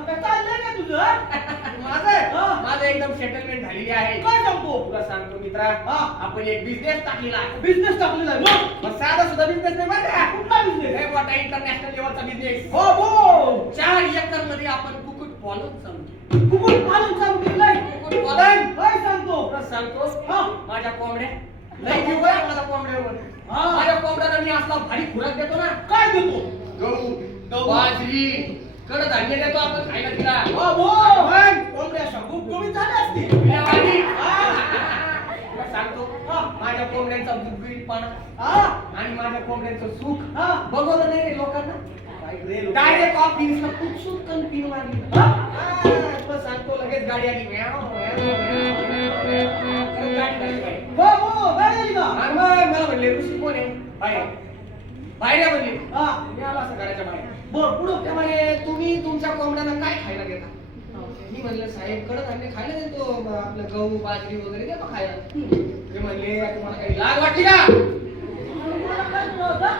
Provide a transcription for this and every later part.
आता चाललंय का तुझं? माझं हा. माझं एकदम सेटलमेंट झालेली आहे. काय सांगतो? तुला सांगतो मित्रा हा. आपण एक बिझनेस टाकलेला आहे. बिझनेस टाकलेला आहे. मग? मग साधा सुद्धा बिझनेस नाही बरं का कुठला बिझनेस लय मोठा इंटरनॅशनल लेवलचा बिझनेस हो हो. चार एकरमध्ये आपण कुकुट पालन. कुकुट पालन चालू केलंय? कुकुट पालन. काय? सांगतो? तुला सांगतो हा. माझ्या कोंबड्या. लय जीव आहे माझा कोंबड्यावर. हा. माझ्या कोंबड्याला मी असला भारी खुराक देतो ना. काय देतो? गहू. बाजरी. कडधान्य देतो आपण खायला तिला. हो मग कोंबड्या खूप कमी झाल्या असतील. तुला सांगतो हा. माझ्या कोंबड्यांचा गुबगुबीतपणा हा. आणि माझ्या कोंबड्यांचं सुख. हा. बघवलं नाही रे लोकांना? डायरेक्ट मारली हा? हा, तुला सांगतो लगेच गाडी आली. म्याव, म्याव, म्याव, म्याव, म्याव. खरंच गाडी गाडी गाडी. हो हो झाली का? आणि मग मला म्हणले ऋषी कोण आहे? बाहेर. बाहेर या म्हणले. हा. मी आलो असं घराच्या बाहेर. बर पुढं म्हणे तुम्ही तुमच्या कोंबड्यांना काय खायला देता? मी म्हणलं साहेब कडधान्य खायला देतो. आपलं गहू बाजरी वगैरे देतो खायला. ते म्हणले तुम्हाला काही लाज वाटली का?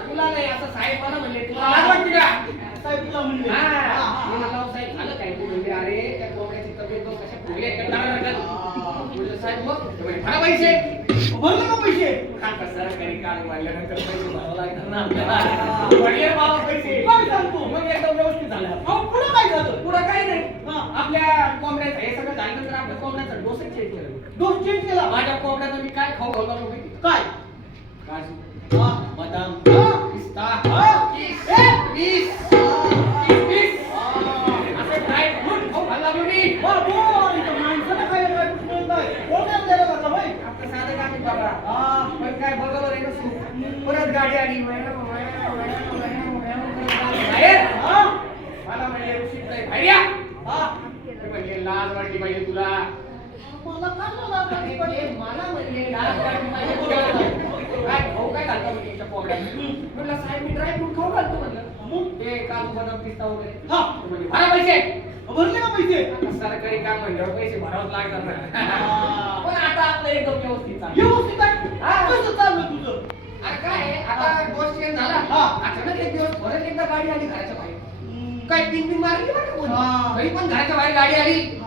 तुला नाही असं साहेब मला म्हणले तुला लाज वाटली का? साहेब तुला म्हणले. मी. म्हणलं, "अहो, साहेब झालं काय? ते म्हणले अरे त्या कोंबड्याची तब्येत कशा फुगल्या आहेत, कंटाळा लागला." म्हणलं, साहेब मग? ते म्हणे, "भरा पैसे भरले का पैसे आता सरकारी वाढल्यानंतर पैसे भरावं लागणार ना आपल्याला बाबा पैसे काय सांगतो? मग एकदम व्यवस्थित झालं अहो, पुढं काय झालं पुढं काही नाही हा. आपल्या कोंबड्याचं हे सगळं झाल्यानंतर आपल्या कोंबड्याचा डोसेज चेंज केला डोस चेंज केला माझ्या कोंबड्याचं मी काय खाऊ घालणार माहिती काय काजू मला म्हणले. काय काय घालता म्हणजे तुमच्या? म्हटलं साहेब मी ड्राय फ्रूट खाऊ घालतो म्हणलं मग? ते काजू बदाम पिस्ता वगैरे हा. ते म्हणले भरा पैसे भरले का पैसे आता सरकारी काम म्हणल्यावर पैसे भरावंच लागणार हा. ना पण आता आपलं एकदम व्यवस्थित चालू व्यवस्थित आहे हा. कसं चाललं तुझं अरे काय आता गोष्ट चेंज झाला हा. अचानक एक दिवस परत एकदा गाडी आली घराच्या बाहेर. काय पिन पिन मारली बरं का कोणी? हा. तरी पण घराच्या बाहेर गाडी आली हा,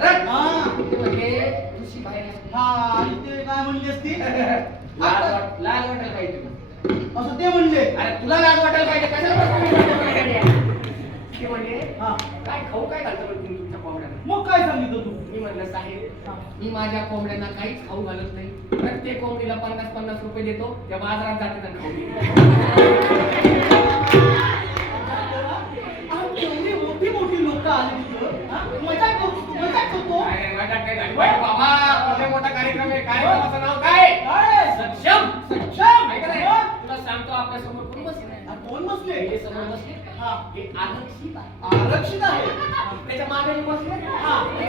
करत हा. ते म्हणले तुझी बाहेर आहे." हा आणि ते काय म्हणले असते लाज वाट- लाज वाटायला पाहिजे तुला. असं ते म्हणले अरे तुला लाज वाटायला पाहिजे कशाला आहे? ते म्हणले हा काय खाऊ काय घालतो बरं तुम्ही तुमच्या कोंबड्यांना मग काय सांगितलं तू मी म्हणलं साहेब मी माझ्या कोंबड्यांना काहीच खाऊ घालत नाही प्रत्येक कोंबडीला पन्नास पन्नास रुपये देतो त्या बाजारात जाते आणि खाऊ घेते. आरक्षित आहे. त्याच्यामागे बसले.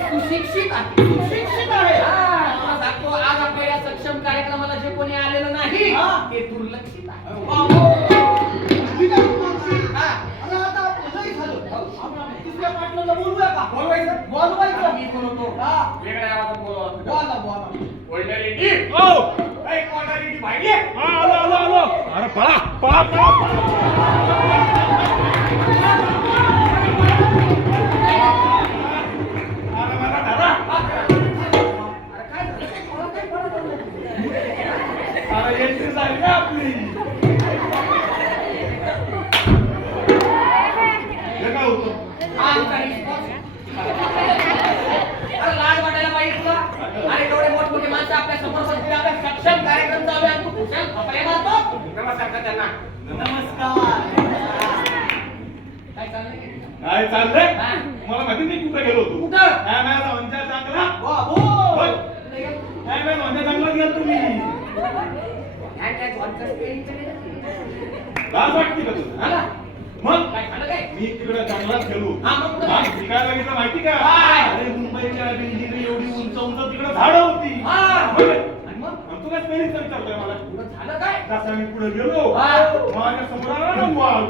सुशिक्षित आहे. सुशिक्षित आहे. हा, तुला सांगतो आज आपल्या या सक्षम कार्यक्रमाला जे कोणी आलेलं नाही हा. ते दुर्लक्षित आहे वा, वा. ठीक आहे, मावशी. हा. अरे, आता आपलं लई झालं. आपण तिसऱ्या पार्टनरला बोलवूया का बोलवायचं बोलवायचं. मी बोलवतो हा. वेगळ्या आवाजात बोलवा बोला बोला. कोल्डालिटी ओ ए कोल्डालिटी भाईले हा आलो आलो आलो. अरे पळा पळा पळा अरे काय काय काय एंट्री झाली ना आपली. काय होतं. अरे लाज वाटायला पाहिजे तुला. अरे एवढे मोठमोठे माणसं आपल्यासमोर बसलेले आपल्या सक्षम कार्यक्रम चालू आहे. तू कुशल खपरे मारतो. नमस्कार कर त्यांना? नमस्कार. काय चाललंय? काय चाललंय? हा. मला माहिती नाही कुठे गेलो होतो. कुठं? काय माझा वंचा चांगला. काय माझा वंचा चांगला गेला. तुम्ही. काय वाटते का तुला? मग? काय झालं काय? मी तिकडे चांगलाच खेळलो हा, मग कुठं? हा, काय बघितलं माहिती का काय? अरे मुंबईच्या बिल्डिंग एवढी उंच उंच तिकडे झाडं होती हा. होय. आणि मग आणि तू काय मला पुढं झालं काय जसा मी पुढे गेलो हा. माझ्यासमोर आला ना वाघ.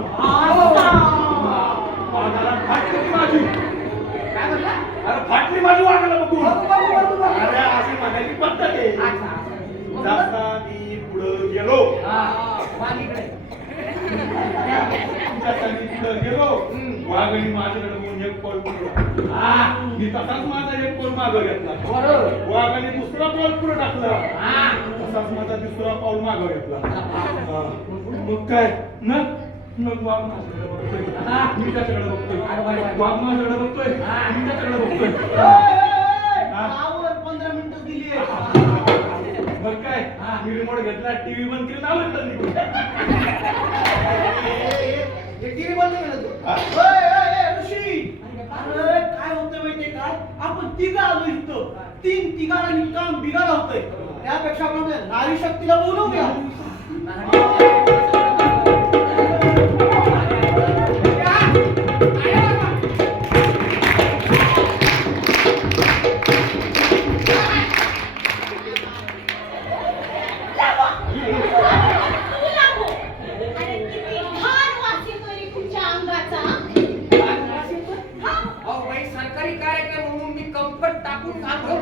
वाघाला फाटली माझी काय म्हणला अरे फाटली माझी वाघाला बघून बघू, बघू, बघू, बघू. अरे अशी म्हणायची पद्धत आहे अच्छा, अच्छा. मग जसा मी पुढे गेलो हा, इकडे. वाघाने खाली पुढे गेलो वाघणी माझ्याकडे म्हणून मी तसाच माझा एक पळ मागं घेतला. वाघणी दुसरा पळ पुढे टाकला. तसाच माझा दुसरा पाऊल माग घेतला. मग काय? ना? मग वाघ माझ्याकडे बघतोय. मी त्याच्याकडे बघतोय. वाघ माझ्याकडे बघतोय. मी त्याच्याकडे बघतोय. पंधरा मिनिटं दिली मग काय? मी रिमोट घेतला. टीव्ही बंद केला आवडला टीव्ही बंद केलं तू. हा? काय होतंय माहितीये काय आपण तिघा आलो इथं. तीन तिघाला काम बिघाड होतंय. त्यापेक्षा आपण नारी शक्तीला बोलवूया हा.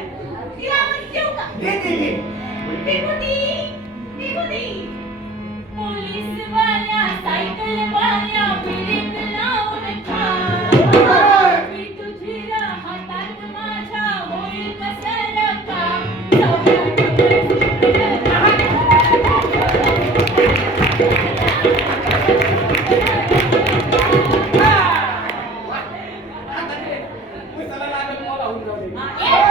दे दे दे बिगुदी बिगुदी पोलीस वाल्या सायकल वाल्या मिळत लावून खा मी तुझी हातात माझ्या होईल पसर का Yeah.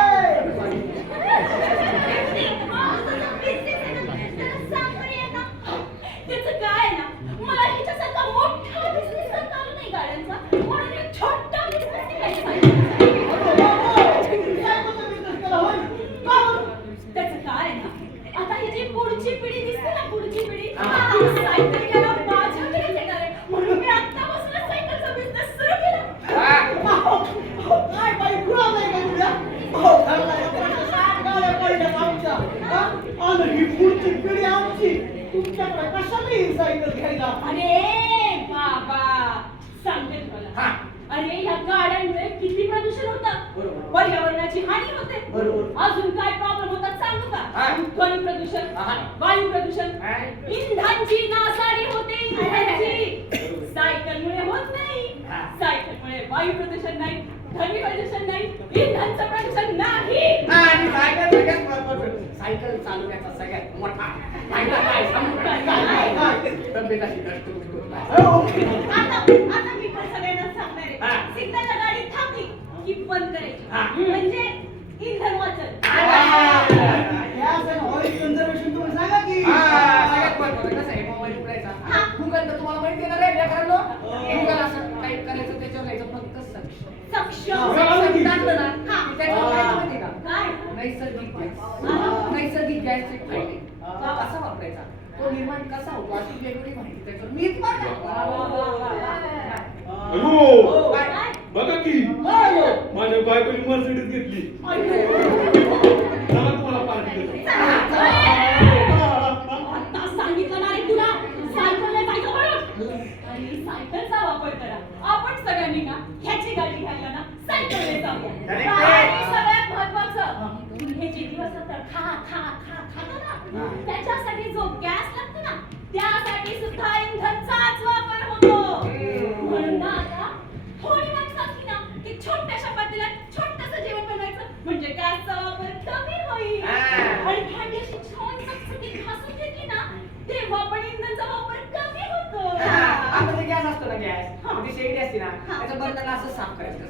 प्रदूषण वायू प्रदूषण. इंधनची नासाडी होते इंधनाची सायकलमुळे होत नाही. सायकलमुळे वायू प्रदूषण नाही ध्वनी प्रदूषण नाही इंधनचं प्रदूषण नाही. आणि सायकल सगळ्यात महत्वाचं सायकल चालवण्याचा सगळ्यात मोठा फायदा काय? तब्येताची हो. आता मी पण सगळ्यांना सांगणार आहे. सिग्नल गाडी थांबली की बंद करायची. म्हणजे इंधन वेगळी माहिती त्याच्यावर मी पण त्याचं बर्तन असं साफ करायचं.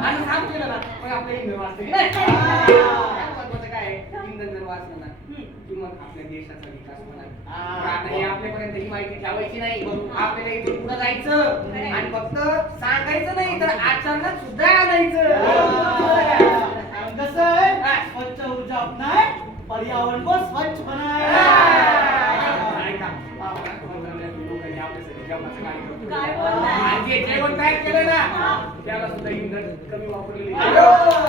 असं साफ केलं ना मग आपलं इंधन वाचतं की नाही? काय महत्वाचं काय आहे? इंधन जर वाचलं ना की मग आपल्या देशाचा विकास होणार. हा. आता हे आपल्यापर्यंत ही माहिती ठेवायची नाही. आपल्याला इथून पुढे जायचं. आणि फक्त सांगायचं नाही तर आचरणात सुद्धा आणायचं. आहे? स्वच्छ ऊर्जा अपनाय पर्यावरण को स्वच्छ बनाए आणि जे जेवण तयार केलंय ना. हा. त्याला सुद्धा इंधन कमी वापरलेलं.